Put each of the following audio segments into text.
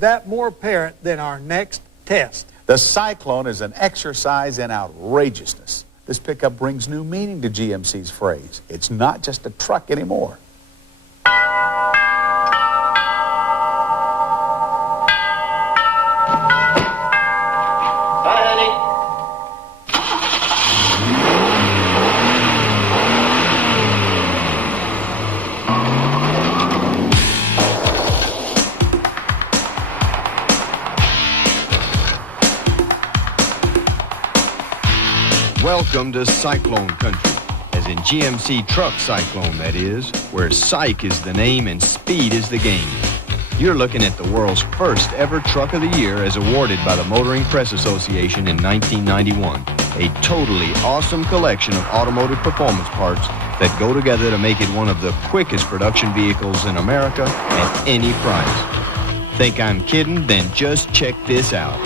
that more apparent than our next test. The Cyclone is an exercise in outrageousness. This pickup brings new meaning to GMC's phrase. It's not just a truck anymore. Welcome to Cyclone country, as in GMC truck Cyclone, that is, where Cyc is the name and speed is the game. You're looking at the world's first ever truck of the year as awarded by the Motoring Press Association in 1991. A totally awesome collection of automotive performance parts that go together to make it one of the quickest production vehicles in America at any price. Think I'm kidding? Then just check this out.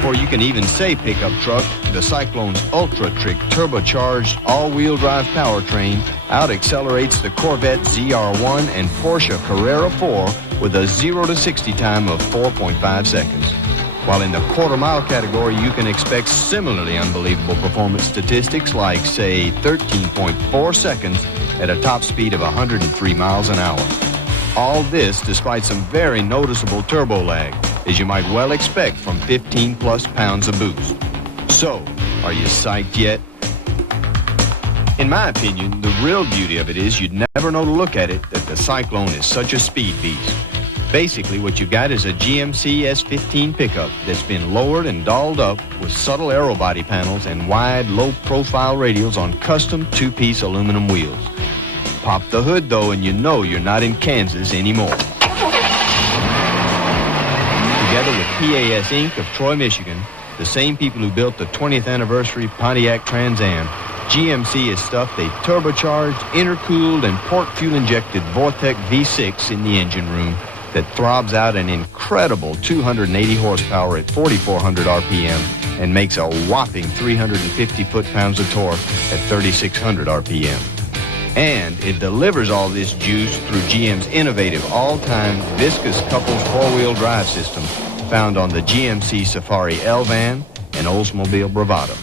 Before you can even say pickup truck, the Cyclone's ultra-trick turbocharged all-wheel drive powertrain out-accelerates the Corvette ZR1 and Porsche Carrera 4 with a 0 to 60 time of 4.5 seconds. While in the quarter-mile category, you can expect similarly unbelievable performance statistics like, say, 13.4 seconds at a top speed of 103 miles an hour. All this despite some very noticeable turbo lag, as you might well expect from 15-plus pounds of boost. So, are you psyched yet? In my opinion, the real beauty of it is you'd never know to look at it that the Cyclone is such a speed beast. Basically, what you got is a GMC S15 pickup that's been lowered and dolled up with subtle aero body panels and wide, low-profile radials on custom two-piece aluminum wheels. Pop the hood, though, and you know you're not in Kansas anymore. Together with PAS Inc. of Troy, Michigan, the same people who built the 20th anniversary Pontiac Trans Am, GMC has stuffed a turbocharged, intercooled, and port fuel-injected Vortec V6 in the engine room that throbs out an incredible 280 horsepower at 4,400 RPM and makes a whopping 350 foot-pounds of torque at 3,600 RPM. And it delivers all this juice through GM's innovative all-time viscous coupled four-wheel drive system found on the GMC Safari L-Van and Oldsmobile Bravado.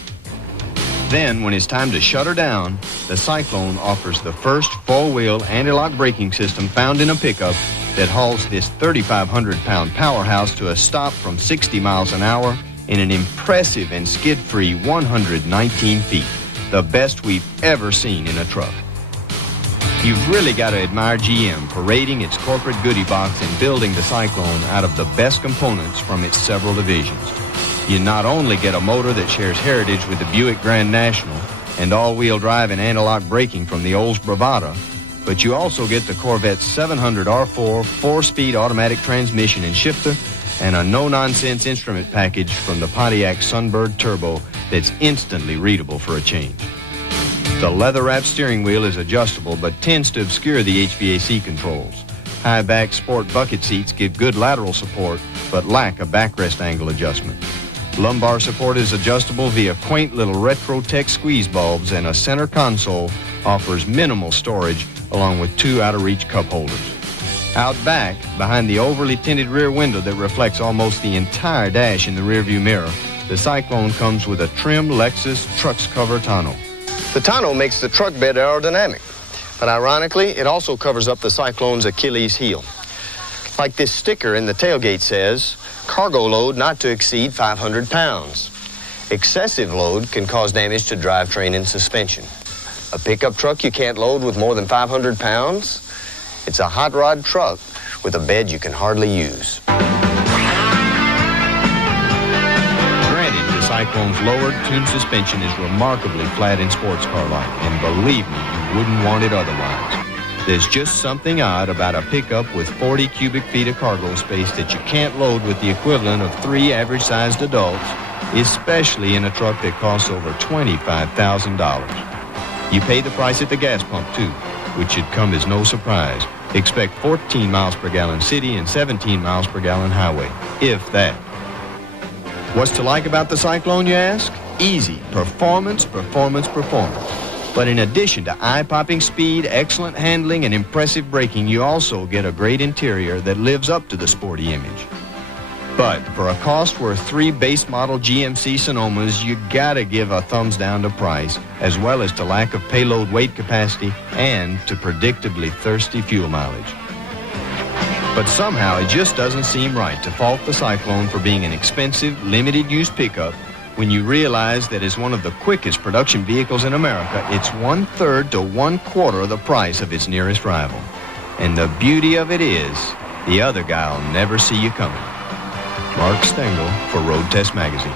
Then, when it's time to shut her down, the Cyclone offers the first four-wheel anti-lock braking system found in a pickup that hauls this 3,500-pound powerhouse to a stop from 60 miles an hour in an impressive and skid-free 119 feet, the best we've ever seen in a truck. You've really got to admire GM for raiding its corporate goodie box and building the Cyclone out of the best components from its several divisions. You not only get a motor that shares heritage with the Buick Grand National and all-wheel drive and anti-lock braking from the Olds Bravada, but you also get the Corvette 700 R4 4-speed automatic transmission and shifter and a no-nonsense instrument package from the Pontiac Sunbird Turbo that's instantly readable for a change. The leather-wrapped steering wheel is adjustable but tends to obscure the HVAC controls. High-back sport bucket seats give good lateral support but lack a backrest angle adjustment. Lumbar support is adjustable via quaint little RetroTech squeeze bulbs, and a center console offers minimal storage along with two out-of-reach cup holders. Out back, behind the overly tinted rear window that reflects almost the entire dash in the rearview mirror, the Cyclone comes with a trim Lexus Trucks Cover tonneau. The tonneau makes the truck bed aerodynamic, but ironically, it also covers up the Cyclone's Achilles heel. Like this sticker in the tailgate says, cargo load not to exceed 500 pounds. Excessive load can cause damage to drivetrain and suspension. A pickup truck you can't load with more than 500 pounds? It's a hot rod truck with a bed you can hardly use. Cyclone's lowered tuned suspension is remarkably flat and sports car-like, and believe me, you wouldn't want it otherwise. There's just something odd about a pickup with 40 cubic feet of cargo space that you can't load with the equivalent of 3 average-sized adults, especially in a truck that costs over $25,000. You pay the price at the gas pump, too, which should come as no surprise. Expect 14 miles per gallon city and 17 miles per gallon highway, if that. What's to like about the Cyclone, you ask? Easy. Performance, performance, performance. But in addition to eye-popping speed, excellent handling, and impressive braking, you also get a great interior that lives up to the sporty image. But for a cost worth 3 base model GMC Sonomas, you gotta give a thumbs down to price, as well as to lack of payload weight capacity and to predictably thirsty fuel mileage. But somehow it just doesn't seem right to fault the Cyclone for being an expensive, limited-use pickup when you realize that as one of the quickest production vehicles in America, it's 1/3 to 1/4 of the price of its nearest rival. And the beauty of it is, the other guy'll never see you coming. Mark Stengel for Road Test Magazine.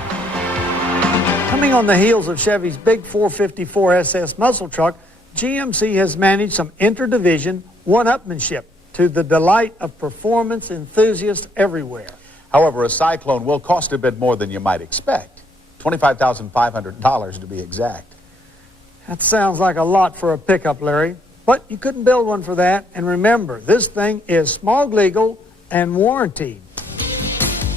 Coming on the heels of Chevy's big 454 SS muscle truck, GMC has managed some interdivision one-upmanship to the delight of performance enthusiasts everywhere. However, a Cyclone will cost a bit more than you might expect. $25,500 to be exact. That sounds like a lot for a pickup, Larry, but you couldn't build one for that. And remember, this thing is smog legal and warranted.